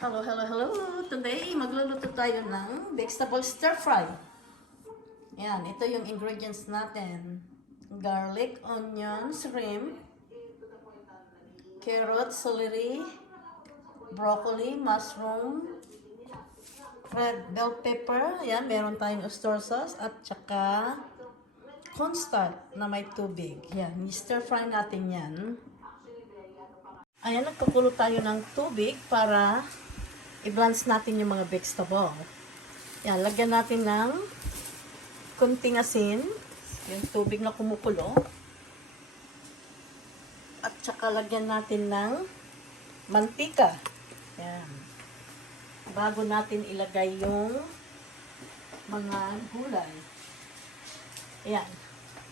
Hello, hello, hello! Today, magluluto tayo ng vegetable stir fry. Yan, ito yung ingredients natin. Garlic, onion, shrimp, carrot, celery, broccoli, mushroom, red bell pepper. Yan, meron tayong oyster sauce at saka cornstarch na may tubig. Yan, stir fry natin yan. Ayan, nagkukulo tayo ng tubig para i-blanch natin yung mga vegetable. Yan, lagyan natin ng kunting asin, yung tubig na kumukulo. At saka lagyan natin ng mantika. Yan. Bago natin ilagay yung mga gulay. Yan.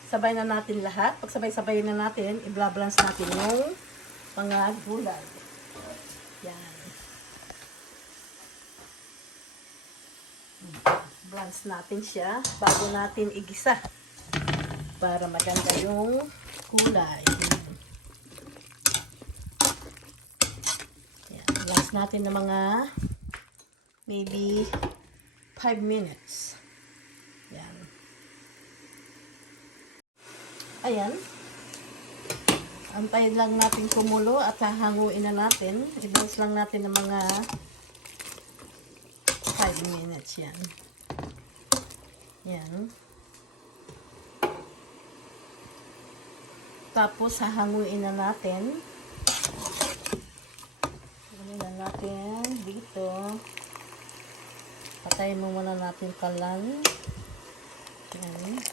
Sabay na natin lahat. Pag sabay-sabay na natin, i-blanch natin yung mga gulay. Yan. Blanch natin siya bago natin igisa para maganda yung kulay. Yan. Blanch natin ng mga maybe 5 minutes. Yan. Ayan. Antayin lang natin kumulo at hahanguin na natin. I-blanch lang natin ng mga 5 minutes yan. Yan. Tapos, hahanguin na natin. Hahanguin na natin dito. Patayin mo muna natin kalan. Yan.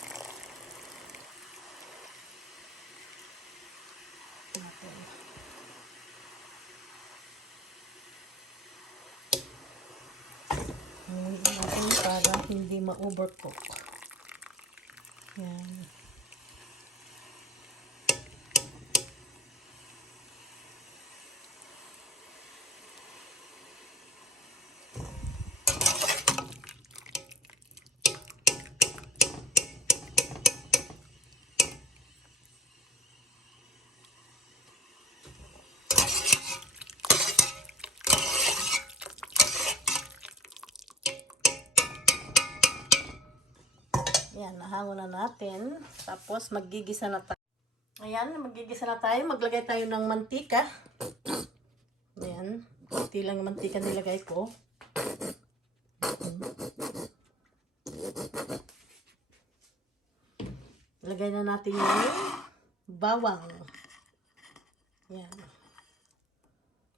Hahanguin natin para hindi ma-overcook. Yan. Ayan, nahango na natin. Tapos, maggigisa na tayo. Ayan, maggigisa na tayo. Maglagay tayo ng mantika. Ayan. Kunti lang yung mantika nilagay ko. Lagay na natin yung bawang. Ayan.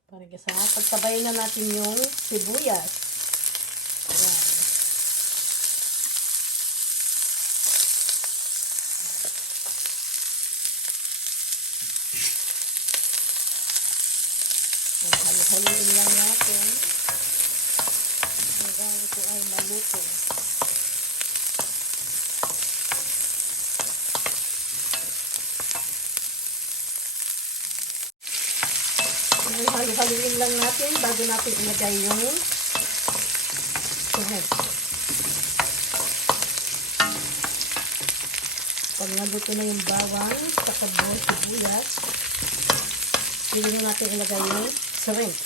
Para gisa. Pagsabayin na natin yung sibuyas. Ayan. Haluin lang natin hanggang ito ay maluto. Haluin lang natin bago natin ilagay yung shrimp. Pag naluto na yung bawang sa sibuyas, pwede na natin ilagay yung shrimp.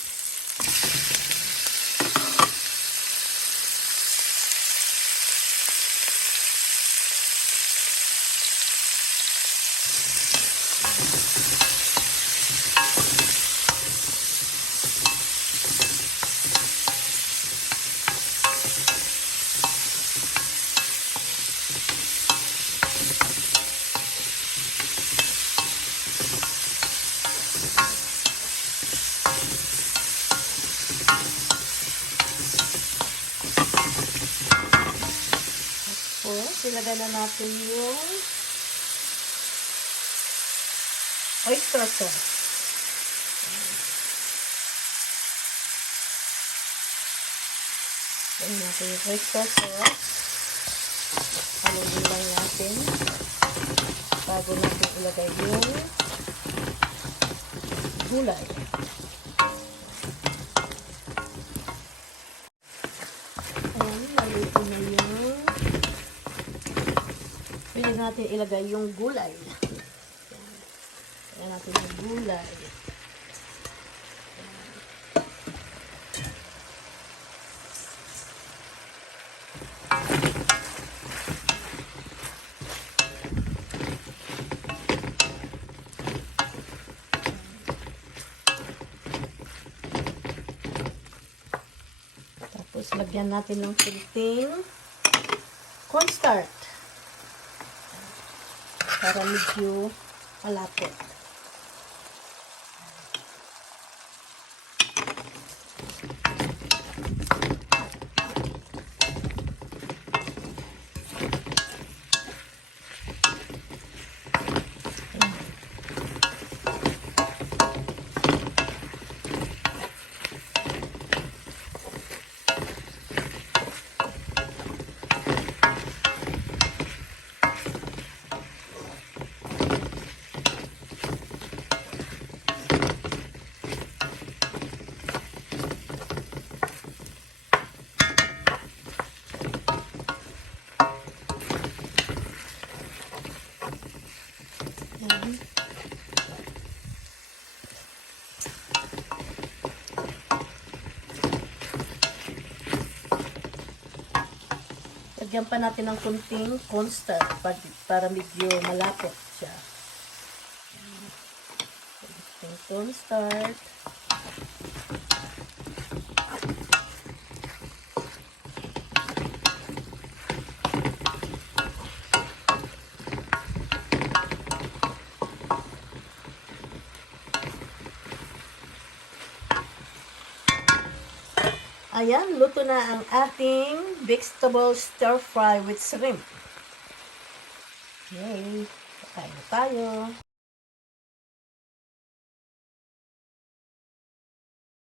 Ilagay na natin yung oyster sauce. Ilagay natin yung oyster sauce. Haluin lang natin bago natin ilagay yung gulay. Ayan, naluto na yung pwede natin ilagay yung gulay. Ayan natin yung gulay. Tapos lagyan natin ng kunting cornstarch para medyo malapot. Yan. Lagyan pa natin ng kunting cornstarch para medyo malapot siya. Kunting cornstarch. Ayan, luto na ang ating vegetable stir fry with shrimp. Okay, kakain na tayo.